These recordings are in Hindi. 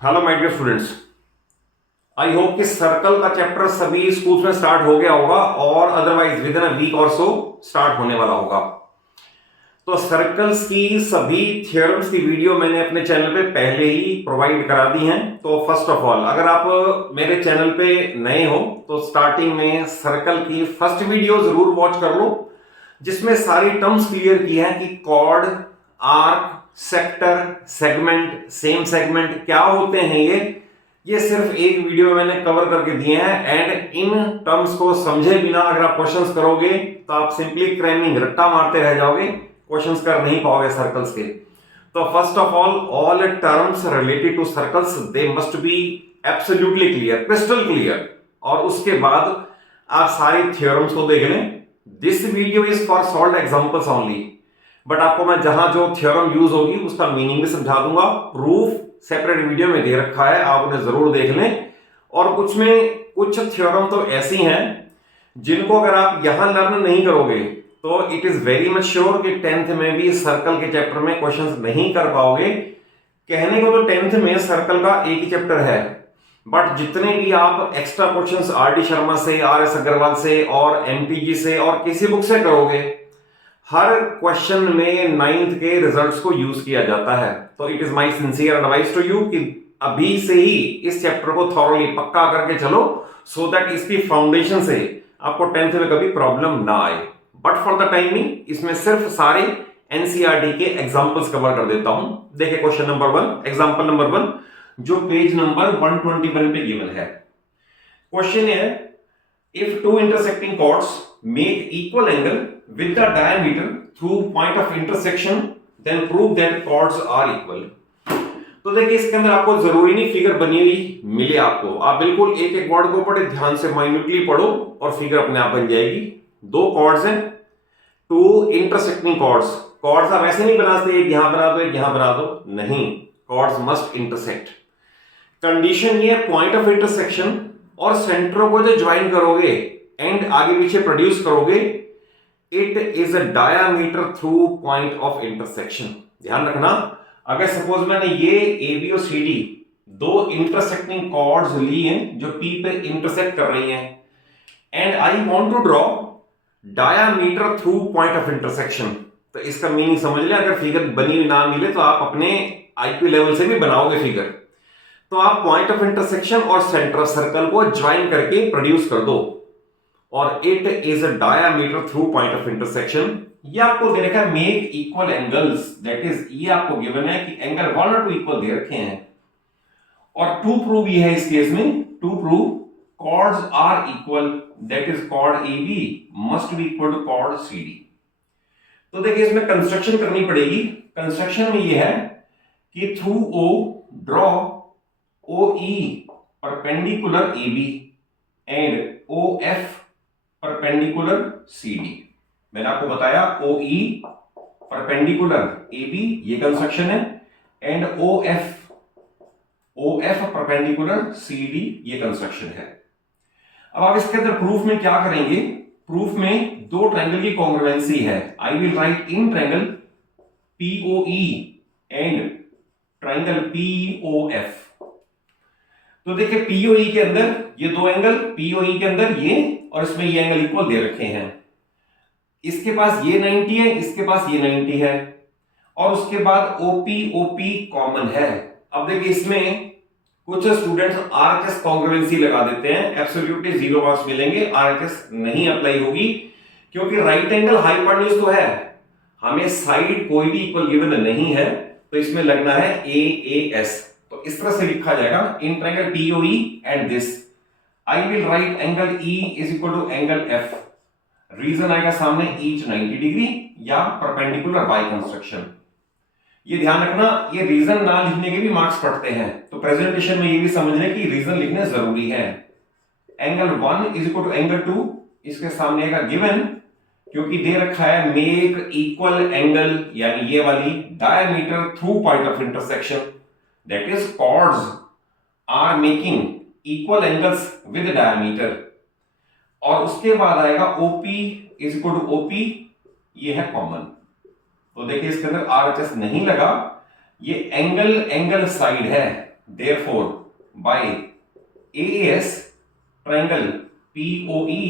Hello my dear students. I hope कि सर्कल का चैप्टर सभी स्कूल्स में स्टार्ट हो गया होगा और otherwise within a week और सो स्टार्ट होने वाला होगा। तो सर्कल्स की सभी थ्योरम्स की वीडियो मैंने अपने चैनल पे पहले ही प्रोवाइड करा दी हैं। तो फर्स्ट ऑफ ऑल अगर आप मेरे चैनल पे नए हो तो स्टार्टिंग में सर्कल की फर्स्ट वीडियो जरूर वॉच कर लो, जिसमें सारी टर्म्स क्लियर की है कि chord, arc, sector, segment, same segment क्या होते हैं। ये सिर्फ एक वीडियो में मैंने कवर करके दिए हैं एंड इन टर्म्स को समझे बिना अगर आप क्वेश्चंस करोगे तो आप सिंपली क्रैमिंग रट्टा मारते रह जाओगे, क्वेश्चंस कर नहीं पाओगे सर्कल्स के। तो first of all terms related to circles they must be absolutely clear, crystal clear, और उसके बाद आप सारी थ्योरम्स को देख लें। This video is for solve examples only, but आपको मैं जहां जो थ्योरम यूज होगी उसका मीनिंग भी समझा दूंगा। प्रूफ सेपरेट वीडियो में दे रखा है, आप उन्हें जरूर देख लें। और कुछ थ्योरम तो ऐसी हैं जिनको अगर आप यहां लर्न नहीं करोगे तो it is very much sure कि 10th में भी सर्कल के चैप्टर में क्वेश्चंस नहीं कर पाओगे। कहने को तो 10th में सर्कल का एक ही चैप्टर है, बट जितने भी आप extra questions R D Sharma से, आर एस अग्रवाल से और एमपीजी से और किसी बुक से करोगे, हर क्वेश्चन में 9th के रिजल्ट्स को यूज किया जाता है। तो it is my sincere advice to you कि अभी से ही इस चैप्टर को थॉरली पक्का करके चलो, सो दैट इसकी फाउंडेशन से आपको 10th में कभी प्रॉब्लम ना आए। बट फॉर द टाइमिंग इसमें सिर्फ सारे एनसीईआरटी के एग्जांपल्स कवर कर देता हूं। देखिए क्वेश्चन नंबर 1, एग्जांपल नंबर 1 जो पेज नंबर 121 पे गिवन है। क्वेश्चन है, if two intersecting chords make equal angle with the diameter through point of intersection, then prove that chords are equal। तो देखिए इसके अंदर आपको जरूरी नहीं फिगर बनी हुई मिले आपको, आप बिल्कुल एक एक वर्ड को बड़े ध्यान से माइन्यूटली पढ़ो और फिगर अपने आप बन जाएगी। दो कॉर्ड्स हैं, टू इंटरसेक्टिंग कॉर्ड्स। कॉर्ड्स आप ऐसे नहीं बना सकते एक यहां बना दो एक यहां बना दो, नहीं, कॉर्ड्स मस्ट इंटरसेक्ट। कंडीशन ये पॉइंट ऑफ इंटरसेक्शन और सेंटरों को जो ज्वाइन करोगे एंड आगे पीछे प्रोड्यूस करोगे, it is a diameter through point of intersection. ध्यान रखना, अगर सपोज मैंने ये ए बी और सी डी दो इंटरसेक्टिंग कॉर्ड्स ली हैं जो पी पे इंटरसेक्ट कर रही हैं and I want to draw diameter through point of intersection, तो इसका मीनिंग समझ ले। अगर फिगर बनी हुई ना मिले तो आप अपने आईक्यू लेवल से भी बनाओगे फिगर, तो आप पॉइंट ऑफ इंटरसेक्शन और सेंटर ऑफ सर्कल को ज्वाइन करके प्रोड्यूस कर दो, और it is a diameter through point of intersection. ये आपको दे रखा है make equal angles, that is ये आपको गिवन है कि एंगल 1 और 2 इक्वल दे रखे हैं, और टू प्रूव ये है इस केस में, to prove chords are equal, that is chord A B must be equal to chord C D. तो देखिए इसमें कंस्ट्रक्शन करनी पड़ेगी। कंस्ट्रक्शन में ये है कि through O draw OE perpendicular AB and OF perpendicular CD। मैंने आपको बताया OE perpendicular AB ये कंस्ट्रक्शन है एंड OF perpendicular CD ये कंस्ट्रक्शन है। अब आप इसके अंदर प्रूफ में क्या करेंगे? प्रूफ में दो ट्रायंगल की कॉन्ग्रुएंसी है। I will right in triangle POE and triangle POF। तो देखिए पीओई के अंदर ये दो एंगल, पीओई के अंदर ये और इसमें ये एंगल इक्वल दे रखे हैं। इसके पास ये 90 है, इसके पास ये 90 है, और उसके बाद ओपी कॉमन है। अब देखिए इसमें कुछ स्टूडेंट्स आरएचएस कॉन्ग्रुएंसी लगा देते हैं, एब्सोल्युटली 0 मार्क्स मिलेंगे, आरएचएस नहीं अप्लाई होगी क्योंकि राइट एंगल हाइपोटेन्यूज तो है, हमें साइड कोई भी इक्वल गिवन नहीं है, तो इसमें लगना है AAS। तो इस तरह से लिखा जाएगा in triangle POE and this I will write angle E is equal to angle F। Reason आएगा सामने ईच 90 डिग्री या परपेंडिकुलर बाय कंस्ट्रक्शन। ये ध्यान रखना, ये रीजन ना लिखने के भी मार्क्स कटते हैं, तो प्रेजेंटेशन में ये भी समझने की रीजन लिखने जरूरी है। Angle 1 is equal to angle 2, इसके सामने आएगा गिवन, क्योंकि दे रखा है मेक इक्वल एंगल, यानी ये वाली diameter through point of intersection, that is chords are making equal angles with diameter। और उसके बाद आएगा OP is equal to OP, ये है कॉमन। तो देखिए इसके अंदर RHS नहीं लगा, ये एंगल साइड है, therefore by AAS triangle POE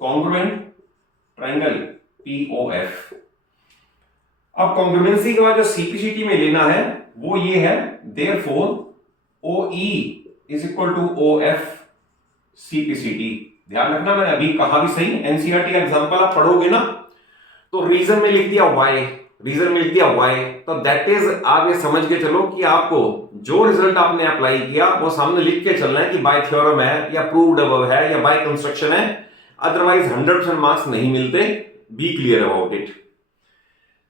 congruent triangle POF। अब कॉन्ग्रुएंसी के बाद जो CPCT में लेना है वो ये है, therefore OE is equal to OF CPCT। ध्यान रखना, मैंने अभी कहा भी सही, NCERT का एग्जांपल आप पढ़ोगे ना तो रीजन में लिख दिया y, रीजन में लिख दिया y, तो दैट इज आप ये समझ के चलो कि आपको जो रिजल्ट आपने अप्लाई किया वो सामने लिख के चलना है कि बाय थ्योरम है या प्रूव्ड अबव है या बाय कंस्ट्रक्शन है, अदरवाइज 100% मार्क्स नहीं मिलते। Be clear about it.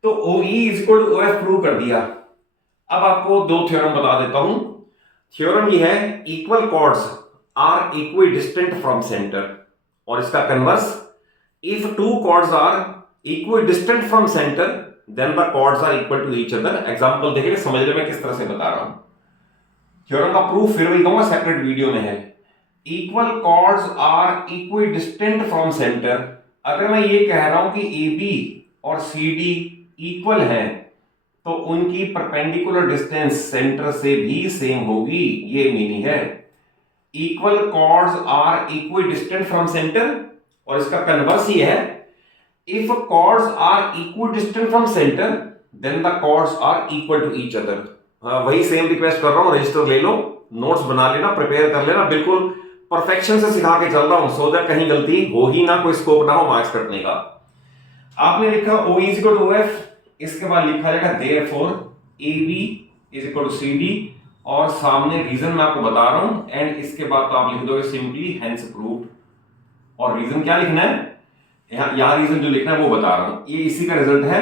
तो OE is equal to OF prove कर दिया। अब आपको दो थ्योरम बता देता हूं। थ्योरम ये है, equal chords are equidistant from centre, और इसका converse, if two chords are equidistant from centre then the chords are equal to each other. Example देखिए, समझ ले मैं किस तरह से बता रहा हूं। थ्योरम का प्रूफ फिर भी कहूंगा, सेपरेट वीडियो में है। Equal chords are equidistant from centre, अगर मैं ये कह रहा हूं कि AB और CD इक्वल है तो उनकी परपेंडिकुलर डिस्टेंस सेंटर से भी सेम होगी, ये मीनिंग है। Equal chords are equidistant from centre, और इसका कन्वर्स ये है, if chords are equidistant from centre then the chords are equal to each other. वही सेम रिक्वेस्ट कर रहा हूं, रजिस्टर ले लो, नोट्स बना लेना, प्रिपेयर कर लेना, बिल्कुल परफेक्शन से सिखा के चल रहा हूं, सो दैट कहीं गलती हो ही ना, कोई स्कोप ना हो मार्क्स कटने का। आपने लिखा OE is equal to OF, इसके बाद लिखा जाएगा therefore AB is equal to CD, और सामने रीजन मैं आपको बता रहा हूं, एंड इसके बाद तो आप लिख दोगे सिंपली हेंस प्रूव्ड। और रीजन क्या लिखना है, यहां रीजन जो लिखना है वो बता रहा हूं, ये इसी का रिजल्ट है।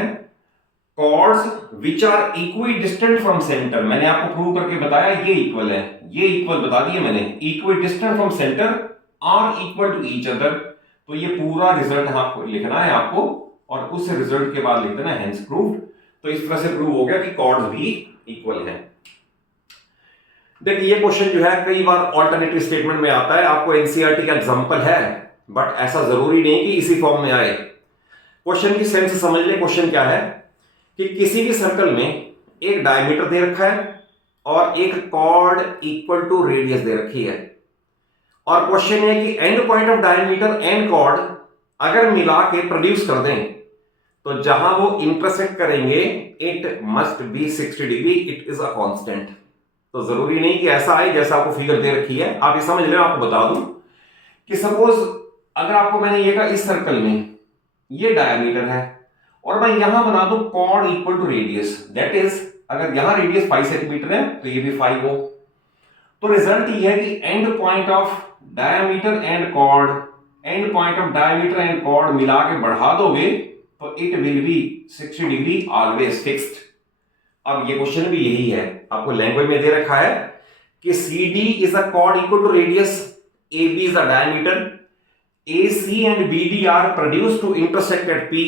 Chords which are equidistant from centre, मैंने आपको प्रूव करके बताया ये इक्वल है, ये इक्वल बता दिए मैंने, equidistant from centre are equal to each other. तो ये पूरा रिजल्ट आपको लिखना है आपको, और उस रिजल्ट के बाद लिख देना हेंस प्रूव्ड। तो इस तरह से प्रूव हो गया कि कॉर्ड्स भी इक्वल हैं। देखिए ये क्वेश्चन जो है कई बार ऑल्टरनेटिव स्टेटमेंट में आता है, आपको एनसीईआरटी का एग्जांपल है, बट ऐसा जरूरी नहीं कि इसी फॉर्म में आए। क्वेश्चन की सेंस समझ ले। क्वेश्चन क्या है कि किसी भी सर्कल में एक डायमीटर दे रखा है और एक कॉर्ड इक्वल टू रेडियस दे रखी है, और क्वेश्चन है कि and point of diameter and chord अगर मिला के प्रोड्यूस कर दें तो जहां वो इंटरसेक्ट करेंगे it must be 60 degree, it is a constant. तो जरूरी नहीं कि ऐसा आए जैसा आपको फिगर दे रखी है, आप ये समझ लें। आपको बता दूं कि सपोज अगर आपको मैंने ये कहा इस सर्कल में ये डायमीटर है और मैं यहां बना दूं chord equal to radius, that is अगर यहां रेडियस 5 सेंटीमीटर है तो ये भी 5 हो, तो रिजल्ट ये है कि and point of diameter and chord, and point of diameter and chord मिला के बढ़ा दोगे तो it will be 60 degree always fixed. अब ये क्वेश्चन भी यही है, आपको लैंग्वेज में दे रखा है कि CD is a chord equal to radius, AB is a diameter, AC and BD are produced to intersect at P,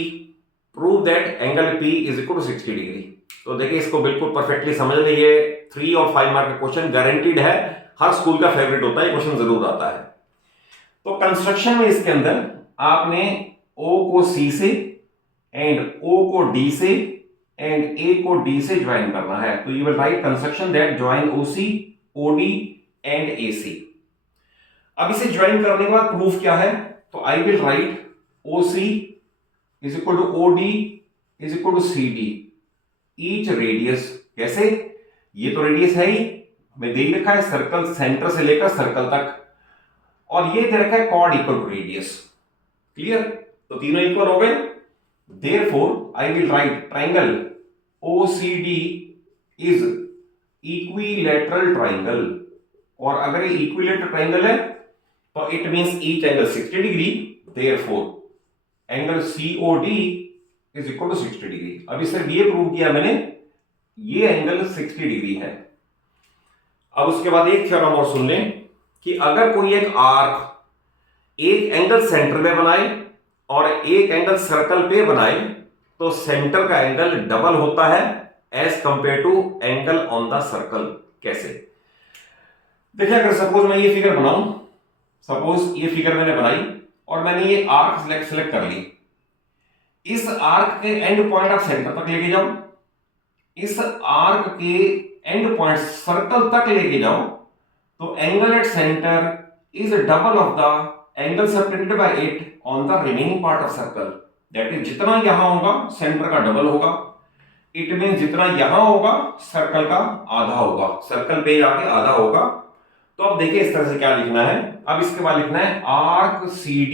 prove that angle P is equal to 60 degree. तो देखिए इसको बिल्कुल परफेक्टली समझ लीजिए, 3 और 5 मार्क का क्वेश्चन गारंटीड है, हर स्कूल का फेवरेट होता है, क्वेश्चन जरूर आता है। तो कंस्ट्रक्शन में इसके अंदर आपने O को C से एंड O को D से एंड A को D से ज्वाइन करना है, तो you will write construction that join OC, OD and AC। अब इसे ज्वाइन करने के बाद प्रूफ क्या है, तो I will write OC is equal to OD is equal to CD, each radius. कैसे, ये तो रेडियस है ही, मैं दे रखा है सर्कल सेंटर से लेकर सर्कल तक, और ये दे रखा है chord equal to radius. Clear, तो तीनों इक्वल हो गए। Therefore I will write triangle OCD is equilateral triangle, और अगर ये इक्विलैटरल ट्राइंगल है तो it means each angle 60 degree, therefore angle COD is equal to 60 degree. अभी सिर्फ ये प्रूव किया मैंने, ये एंगल 60 डिग्री है। अब उसके बाद एक थ्योरम और सुन लें कि अगर कोई एक आर्क एक एंगल सेंटर में बनाए और एक एंगल सर्कल पे बनाए तो सेंटर का एंगल डबल होता है as compare to angle on the circle. कैसे, देखिए अगर सपोज मैं ये फिगर बनाऊं, सपोज ये फिगर मैंने बनाई और मैंने ये आर्क सेलेक्ट कर ली, इस आर्क के एंड पॉइंट ऑफ सेंटर तक लेके जाऊं, इस आर्क के एंड पॉइंट सर्कल तक लेके जाओ तो angle at centre is double of the angle subtended bye it on the remaining part of circle. That is जितना यहां होगा सेंटर का डबल होगा, इट मीन जितना यहां होगा सर्कल का आधा होगा, सर्कल पे आके आधा होगा। तो अब देखिए इस तरह से क्या लिखना है। अब इसके बाद लिखना है आर्क सी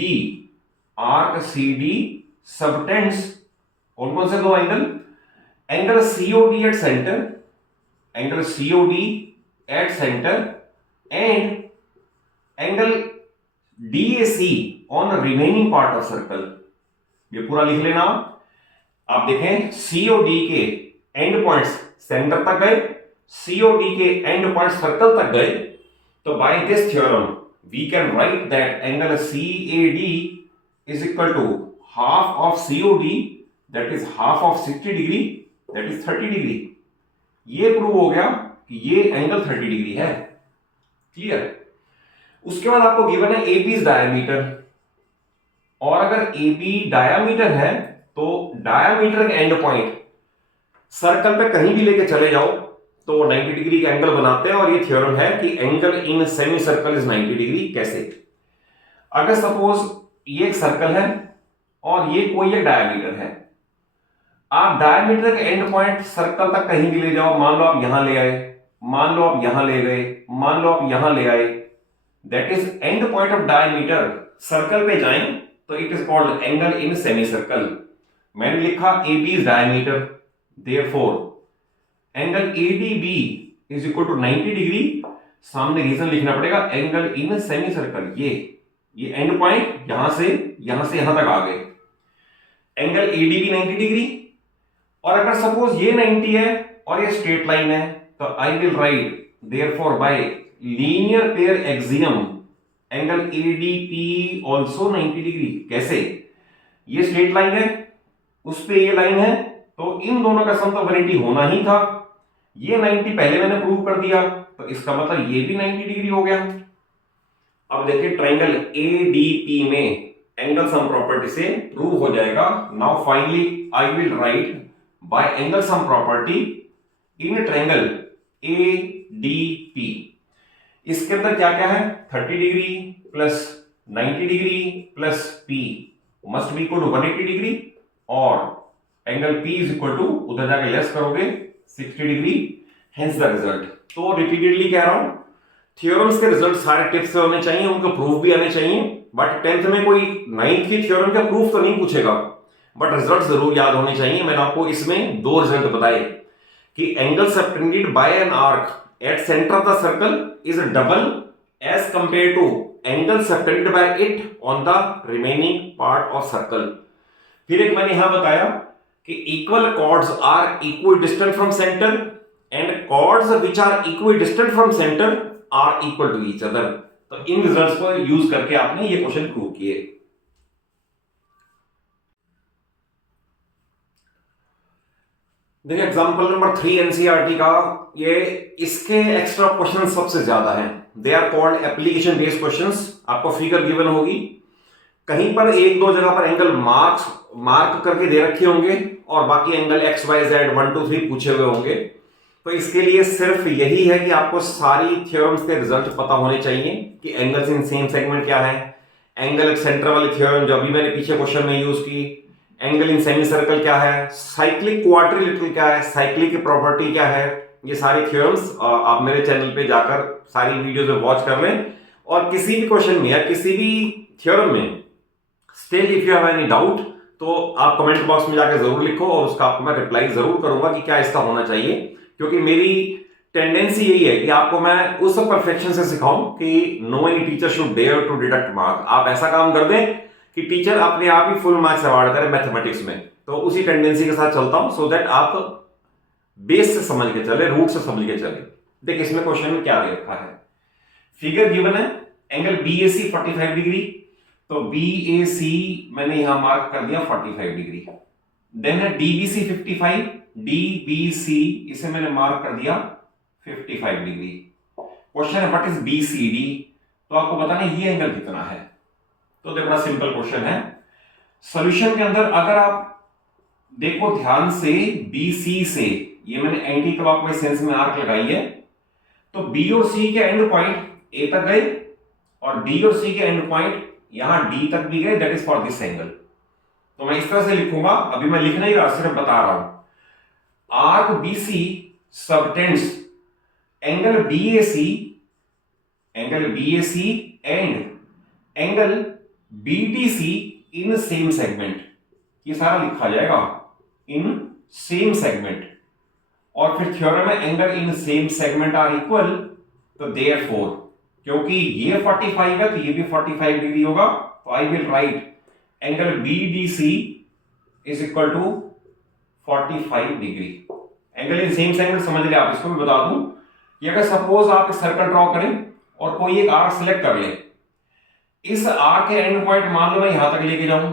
डी सबटेंड्स कौन कौन से दो angle, angle COD at centre, angle COD at centre and angle DAC on remaining part of circle. ये पूरा लिख लेना। आप देखें सीओडी के एंड पॉइंट्स सेंटर तक गए, सीओडी के एंड पॉइंट सर्कल तक गए, तो by this theorem we can write that angle CAD is equal to half of COD, that is half of 60 degree, that is 30 degree. ये प्रूव हो गया कि ये एंगल 30 डिग्री है। क्लियर। उसके बाद आपको गिवन है एबी डायमीटर, और अगर एबी डायमीटर है तो डायमीटर के एंड पॉइंट सर्कल पे कहीं भी लेके चले जाओ तो 90 डिग्री का एंगल बनाते हैं, और ये थ्योरम है कि angle in semi circle is 90 degree. कैसे? अगर सपोज ये एक सर्कल है और ये कोई एक डायमीटर है, आप डायमीटर के एंड पॉइंट सर्कल तक कहीं भी ले जाओ, मान लो आप यहां ले आए, मान लो आप यहां ले गए, मान लो आप यहां ले आए, that is end point of diameter circle पे जाएं तो it is called angle in semicircle. मैंने लिखा A B is diameter, therefore angle ADB is equal to 90 degree. सामने रीजन लिखना पड़ेगा एंगल इन सेमी सर्कल। ये एंड पॉइंट यहां से यहां तक आ गए, एंगल एडीबी 90 डिग्री। और अगर सपोज ये 90 है और ये स्ट्रेट लाइन है तो I will right therefore by linear pair axiom angle ADP also 90 degree. कैसे? ये स्ट्रेट लाइन है, उस पे ये लाइन है, तो इन दोनों का सम तो 180 होना ही था। ये 90 पहले मैंने प्रूव कर दिया, तो इसका मतलब ये भी 90 डिग्री हो गया। अब देखिए ट्रायंगल एडीपी में एंगल सम प्रॉपर्टी से प्रूव हो जाएगा। Now finally I will write by angle sum property in triangle ADP. इसके अंदर क्या क्या है? 30 degree plus 90 degree plus P must be equal to 180 degree, और angle P is equal to उधर जाके लेस करोगे 60 डिग्री, हेंस द रिजल्ट। तो रिपीटेडली कह रहा हूं, थ्योरम्स के रिजल्ट सारे टिप्स से होने चाहिए, उनके प्रूफ भी आने चाहिए। बट 10th में कोई 9th की थ्योरम का प्रूफ तो नहीं पूछेगा, बट रिजल्ट जरूर याद होने चाहिए। मैंने आपको इसमें दो रिजल्ट बताए कि angle subtended bye an arc at center of the circle is double as compared to angle subtended by it on the remaining part of circle। फिर एक मैंने यहां बताया कि equal chords are equidistant from center and chords which are equidistant from center are equal to each other। तो इन रिजल्ट्स को यूज करके आपने ये क्वेश्चन प्रूव किए। देखिए एग्जांपल नंबर 3 एनसीईआरटी का, ये इसके एक्स्ट्रा क्वेश्चन सबसे ज्यादा हैं। They are called application based questions. आपको फिगर गिवन होगी, कहीं पर एक दो जगह पर एंगल मार्क करके दे रखे होंगे और बाकी एंगल एक्स वाई जेड 1 2 3 पूछे हुए होंगे। तो इसके लिए सिर्फ यही है कि आपको सारी थ्योरम्स के रिजल्ट पता होने चाहिए कि एंगल्स इन सेम सेगमेंट क्या है, एंगल सेंटर वाली थ्योरम जो अभी मैंने पीछे क्वेश्चन में यूज की, एंगल इन सेमी सर्कल क्या है, साइक्लिक क्वाड्रिलेटरल क्या है, साइक्लिक की प्रॉपर्टी क्या है। ये सारी थ्योरम्स आप मेरे चैनल पे जाकर सारी वीडियोस में वॉच कर लें, और किसी भी क्वेश्चन में या किसी भी थ्योरम में still if you have any doubt तो आप कमेंट बॉक्स में जाकर जरूर लिखो, और उसका आपको मैं रिप्लाई जरूर करूंगा कि क्या इसका होना चाहिए। क्योंकि मेरी टेंडेंसी यही है कि आपको मैं उस परफेक्शन से सिखाऊं कि no any teacher should dare to deduct mark. आप ऐसा काम कर दें कि टीचर अपने आप ही फुल मार्क्स अवार्ड करे मैथमेटिक्स में। तो उसी टेंडेंसी के साथ चलता हूं, सो दैट आप बेस से समझ के चले, रूट से समझ के चले। देखिए इसमें क्वेश्चन में क्या दे रखा है, फिगर गिवन है एंगल बीएसी 45 डिग्री, तो बीएसी मैंने यहां मार्क कर दिया 45 डिग्री। देन है डीबीसी 55, डीबीसी इसे मैंने मार्क कर दिया 55 डिग्री। क्वेश्चन है व्हाट इज बीसीडी, तो आपको बताना है ये एंगल कितना है। तो देखो बड़ा सिंपल क्वेश्चन है। सॉल्यूशन के अंदर अगर आप देखो ध्यान से, BC से ये मैंने एंटी क्लॉकवाइज सेंस में आर्क लगाई है, तो बी और सी के एंड पॉइंट ए तक गए और बी और सी के एंड पॉइंट यहां डी तक भी गए, that is for this angle. तो मैं इस तरह से लिखूंगा, अभी मैं लिख नहीं रहा, सिर्फ बता रहा हूं। Arc BC subtends angle BAC and angle BDC in same segment. ये सारा लिखा जाएगा इन सेम सेगमेंट। और फिर थ्योरम है angle in same segment are equal, तो देयरफॉर क्योंकि ये 45 है तो ये भी 45 डिग्री होगा, तो I will write angle BDC is equal to 45 degree. Angle in same segment समझ ले आप, इसको भी बता दूं कि अगर सपोज आप एक सर्कल ड्रॉ करें और कोई एक आर्क सिलेक्ट कर ले, इस आर्क के एंड पॉइंट मान लो मैं यहां तक लेके जाऊं,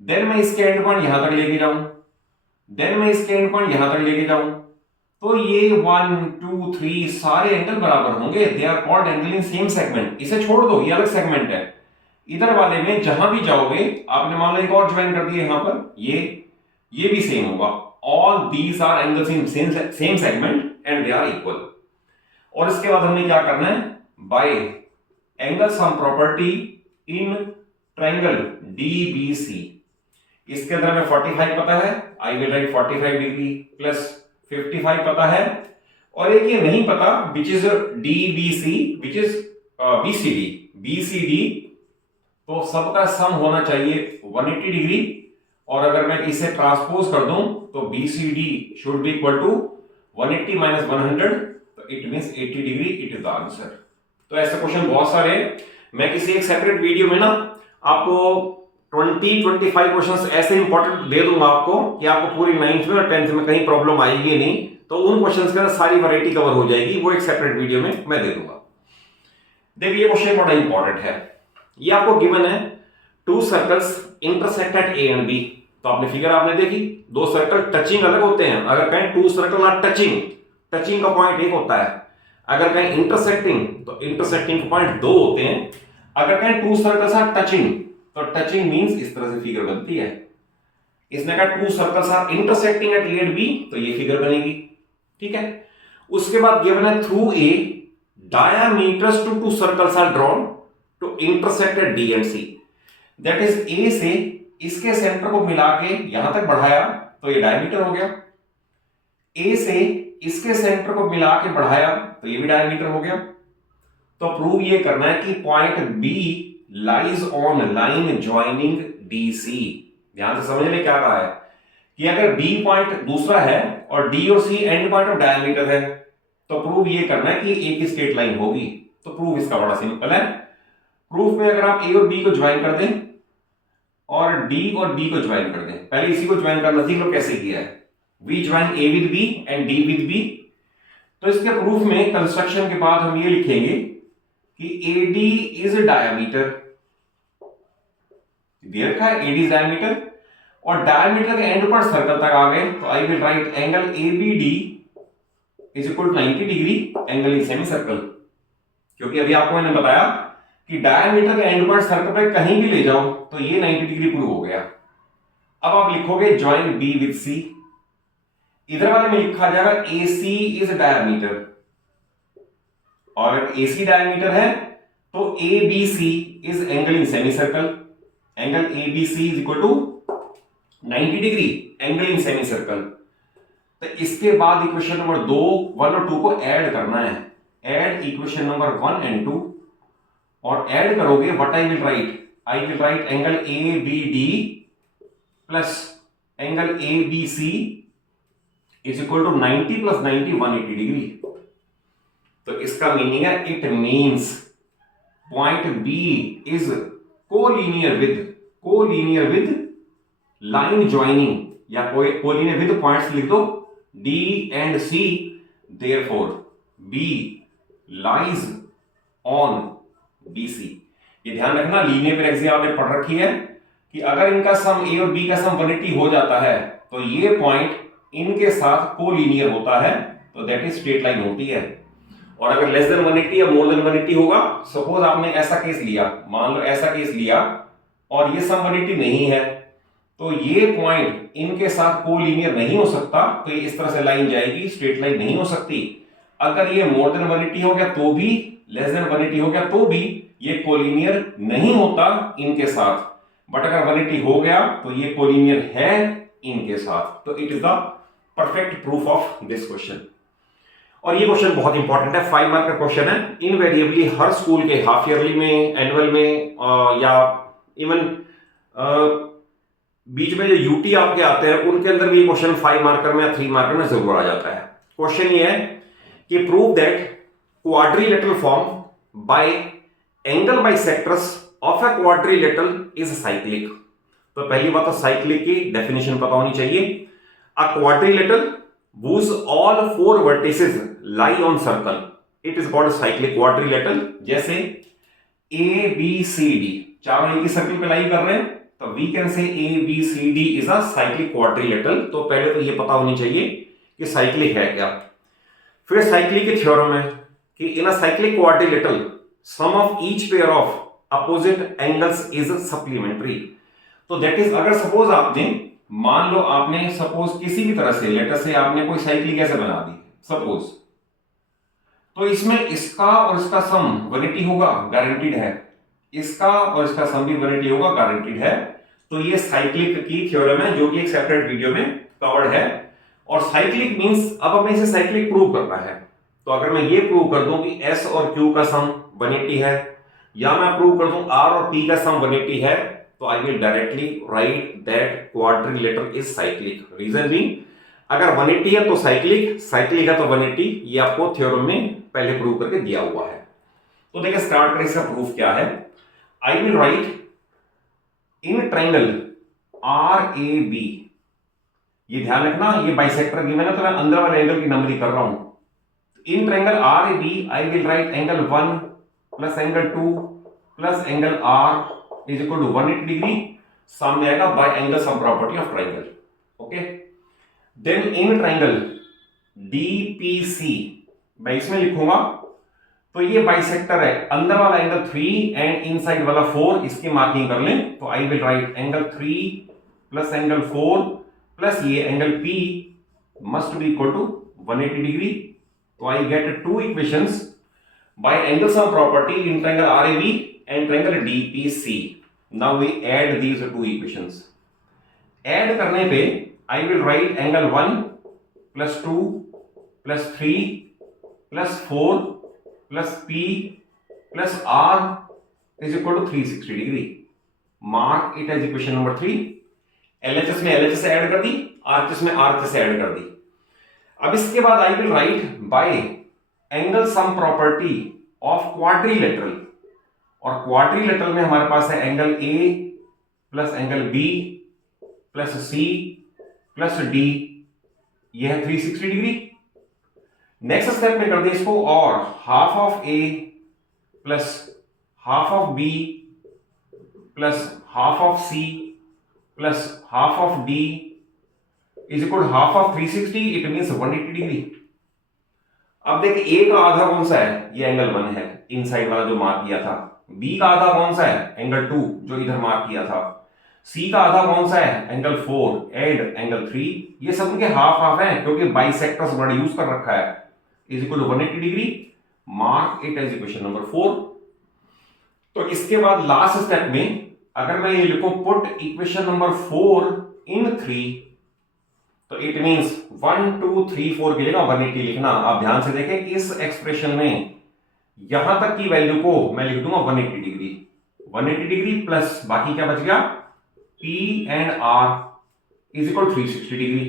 देन मैं इसके एंड पॉइंट यहां तक लेके जाऊं, देन मैं इसके एंड पॉइंट यहां तक लेके जाऊं, तो ये 1 2 3 सारे एंगल बराबर होंगे, they are called angle in same segment. इसे छोड़ दो, ये अलग सेगमेंट है। इधर वाले में जहां भी जाओगे, आपने मान लो एक और ज्वाइन कर दिया यहां पर, ये भी सेम होगा। All these are angles in same segment and they are equal. और इसके बाद हमने क्या करना है, by angle sum property in triangle DBC। इसके अंदर हमें 45 पता है, I will write 45 degree plus 55 पता है, और एक ये नहीं पता which is DBC which is BCD। तो सबका सम होना चाहिए 180 डिग्री, और अगर मैं इसे ट्रांसपोज कर दूं तो BCD should be equal to 180 minus 100, तो it means 80 degree, it is the answer. तो ऐसे क्वेश्चन बहुत सारे हैं, मैं किसी एक सेपरेट वीडियो में ना आपको 20-25 क्वेश्चंस ऐसे इंपॉर्टेंट दे दूंगा आपको कि आपको पूरी 9th में और 10th में कहीं प्रॉब्लम आएगी नहीं, तो उन क्वेश्चंस के अंदर सारी वैरायटी कवर हो जाएगी, वो एक सेपरेट वीडियो में मैं दे दूंगा। देखिए ये क्वेश्चन बड़ा इंपॉर्टेंट है। ये आपको गिवन है, to circles intersect at A and B। तो आपने फिगर आपने देखी, दो सर्कल टचिंग अलग होते हैं। अगर कहें टू सर्कल आर टचिंग का पॉइंट एक होता है। अगर कहें इंटरसेक्टिंग, तो इंटरसेक्टिंग का पॉइंट दो होते हैं। अगर कहें टू सर्कल्स आर टचिंग, तो टचिंग मींस इस तरह से फिगर बनती है। इसने कहा two circles are intersecting at A and B, तो ये फिगर बनेगी, ठीक है। उसके बाद गिवन है through A diameters to two circles are drawn to intersect at D and C। That is A से इसके सेंटर को मिला के यहां तक बढ़ाया तो ये डायमीटर हो गया, A से इसके सेंटर को मिला के बढ़ाया तो ये भी डायमीटर हो गया। तो प्रूव ये करना है कि point B lies on line joining DC। ध्यान से समझ ले क्या कहा है कि अगर B पॉइंट दूसरा है और D और C and point of diameter है, तो प्रूव ये करना है कि एक स्ट्रेट लाइन होगी। तो प्रूफ इसका बड़ा सिंपल है। प्रूफ में अगर आप A और B को ज्वाइन कर दें और D और B को ज्वाइन कर दें, पहले इसी को ज्वाइन करना सीख लो कैसे किया है। We join A with B and D with B। तो इसके प्रूफ में कंस्ट्रक्शन के बाद हम ये लिखेंगे कि AD is diameter, दे रखा है AD is diameter, और डायमीटर के एंड पर सर्कल तक आ गए, तो I will write angle ABD is equal to 90 degree angle in semicircle. क्योंकि अभी आपको मैंने बताया कि डायमीटर के एंड पर सर्कल पे कहीं भी ले जाओ तो ये 90 डिग्री प्रूव हो गया। अब आप लिखोगे ज्वाइन B with C, इधर वाले में लिखा जाएगा AC इज डायमीटर, और अगर AC डायमीटर है तो ABC is angle in semicircle. Angle ABC is equal to 90 degree angle in semicircle. तो इसके बाद इक्वेशन नंबर 2, 1 और 2 को ऐड करना है। ऐड इक्वेशन नंबर 1 एंड 2, और ऐड करोगे what I will write angle ABD plus angle ABC is equal to 90 plus 90 180 degree. तो इसका मीनिंग है it means point B is collinear with line joining, या कोलिनियर विद पॉइंट्स लिख दो D and C, therefore B lies on BC। ये ध्यान रखना, लीनियर पर एक्सिस आपने पढ़ रखी है कि अगर इनका सम A और B का सम 180 हो जाता है तो ये पॉइंट इनके साथ कोलिनियर होता है, तो दैट इज स्ट्रेट लाइन होती है। और अगर लेस देन 180 या मोर देन 180 होगा, सपोज आपने ऐसा केस लिया, मान लो ऐसा केस लिया और ये सम 180 नहीं है, तो ये पॉइंट इनके साथ कोलिनियर नहीं हो सकता, तो ये इस तरह से लाइन जाएगी, स्ट्रेट लाइन नहीं हो सकती। अगर ये मोर देन 180 हो गया तो भी, लेस देन 180 हो गया तो भी ये कोलिनियर नहीं होता इनके साथ। बट अगर 180 हो गया तो ये कोलिनियर है इनके साथ। तो it is the perfect proof of this question. और ये क्वेश्चन बहुत इंपॉर्टेंट है, 5 मार्क का क्वेश्चन है। इनवेरिएबली हर स्कूल के हाफ ईयरली में, एनुअल में या इवन बीच में जो यूटी आपके आते हैं उनके अंदर भी क्वेश्चन 5 मार्कर में या 3 मार्कर में जरूर आ जाता है। क्वेश्चन ये है कि prove that quadrilateral form by angle bisectors of a quadrilateral is cyclic. तो पहली बात तो साइक्लिक की डेफिनेशन पता होनी चाहिए। अ quadrilateral whose all 4 vertices lie on circle, it is called cyclic quadrilateral। जैसे A B C D चारों एक ही सर्कल पे लाई कर रहे हैं, तो we can say A B C D is a cyclic quadrilateral। तो पहले तो ये पता होनी चाहिए कि साइक्लिक है क्या। फिर साइक्लिक की थ्योरम है कि in a cyclic quadrilateral sum of each pair of opposite angles is supplementary. तो दैट इज, अगर सपोज आपने, मान लो आपने सपोज किसी भी तरह से, लेटर से आपने कोई साइक्लिक ऐसे बना दी सपोज, तो इसमें इसका और इसका सम 180 होगा, गारंटीड है। इसका और इसका सम भी 180 होगा, गारंटीड है। तो ये साइक्लिक की थ्योरम है जो कि एक सेपरेट वीडियो में कवर्ड है। और साइक्लिक मींस अब हमें इसे साइक्लिक प्रूव करना है। तो अगर मैं ये प्रूव कर दूं कि S और Q का सम 180 है, या मैं प्रूव कर दूं R और P का सम 180 है, तो I will directly write that quadrilateral is cyclic. Reason being, अगर 180 है तो साइक्लिक, साइक्लिक है तो 180, ये आपको थ्योरम में पहले प्रूव करके दिया हुआ है। तो देखिए स्टार्ट करें, इसका प्रूफ क्या है। I will right in triangle RAB, ये ध्यान रखना ये बाइसेक्टर गिवन है तो मैं अंदर वाले एंगल की नंबरिंग कर रहा हूं। In triangle RAB I will write angle 1 plus angle 2 plus angle R is equal to 180 degree, सामने आएगा by angle sum property of triangle. Okay, then in triangle DPC मैं इसमें लिखूंगा, तो ये बाइसेक्टर है, अंदर वाला एंगल 3 एंड इनसाइड वाला 4, इसकी मार्किंग कर लें। तो I will write angle 3 plus angle 4 plus ये angle P must be equal to 180 degree. तो I get 2 equations by angle sum property in triangle RAB and triangle DPC। Now we add these 2 equations। Add करने पे I will write angle 1 plus 2 plus 3 plus 4 plus P plus R is equal to 360 degree। Mark it as equation number 3। LHS में LHS से ऐड कर दी, RHS में RHS से ऐड कर दी। अब इसके बाद I will write by angle sum property of quadrilateral। और क्वाड्रिलेटरल में हमारे पास है angle A plus angle B plus C plus D, यह है 360 डिग्री। नेक्स्ट स्टेप में कर दिया इसको, और half of A plus half of B plus half of C plus half of D is equal half of 360, it means 180 degree. अब देखिए A का आधा कौन सा है, ये एंगल 1 है इनसाइड वाला जो मार्क किया था। B का आधा कौन सा है, एंगल 2 जो इधर मार्क किया था। C का आधा कौन सा है, एंगल 4 एंड एंगल 3। ये सब उनके हाफ हाफ हैं क्योंकि बाइसेक्टर्स वर्ड यूज कर रखा है। Is equal to 180 degree. Mark it as equation number 4। तो इसके बाद लास्ट स्टेप में अगर मैं ये लिखूं पुट इक्वेशन नंबर 4 इन 3, तो इट मींस 1 2 3 4 के लिए 180 लिखना। आप ध्यान से देखें इस एक्सप्रेशन में यहां तक की वैल्यू को मैं लिख दूंगा 180 डिग्री। 180 डिग्री प्लस बाकी क्या बच गया, P and R is equal 360 degree.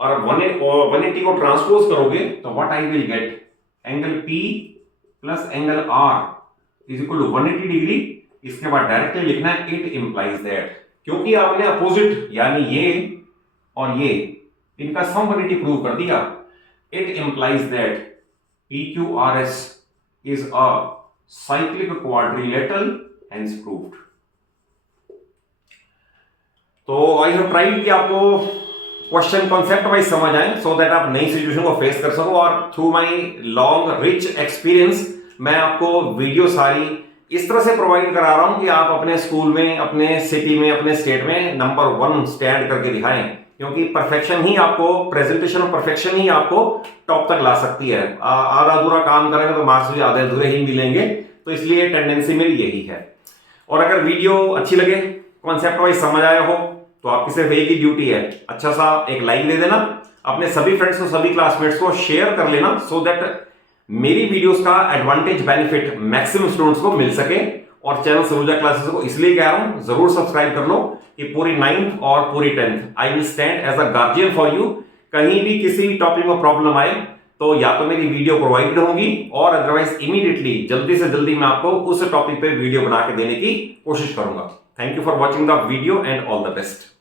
और 180 को ट्रांसपोज करोगे तो what I will get, angle P plus angle R is equal to 180 degree. इसके बाद डायरेक्टली लिखना है इट इंप्लाइज दैट, क्योंकि आपने अपोजिट यानी ये और ये इनका सम 180 प्रूव कर दिया। It implies that PQRS is a cyclic quadrilateral, hence proved। तो आई होप ट्राइड कि आपको क्वेश्चन कॉन्सेप्ट वाइज समझ आए, सो दैट आप नई सिचुएशन को फेस कर सको। और through my long rich experience मैं आपको वीडियो सारी इस तरह से प्रोवाइड करा रहा हूं कि आप अपने स्कूल में, अपने सिटी में, अपने स्टेट में नंबर 1 स्टैंड करके दिखाएं, क्योंकि परफेक्शन ही आपको, प्रेजेंटेशन और परफेक्शन ही आपको टॉप तक ला सकती है। आधा अधूरा काम करेंगे तो मार्क्स भी आधे अधूरे ही मिलेंगे, तो इसलिए टेंडेंसी मेरी यही है। और अगर वीडियो अच्छी लगे, कॉन्सेप्ट वाइज समझ आया हो, तो आपकी सिर्फ एक ही ड्यूटी है, अच्छा सा एक लाइक दे देना, अपने सभी फ्रेंड्स को, सभी क्लासमेट्स को शेयर कर लेना, सो दैट मेरी वीडियोस का एडवांटेज, बेनिफिट मैक्सिमम स्टूडेंट्स को मिल सके। और चैनल सरूजा क्लासेस को इसलिए कह रहा हूं, जरूर सब्सक्राइब कर लो कि पूरी 9th और पूरी 10th I will stand as a guardian for you. कहीं भी किसी टॉपिक में प्रॉब्लम आए तो या तो मेरी वीडियो प्रोवाइड होगी, और अदरवाइज इमीडिएटली जल्दी से जल्दी मैं आपको उस टॉपिक पे वीडियो बना के देने की कोशिश करूंगा। Thank you for watching the video and all the best.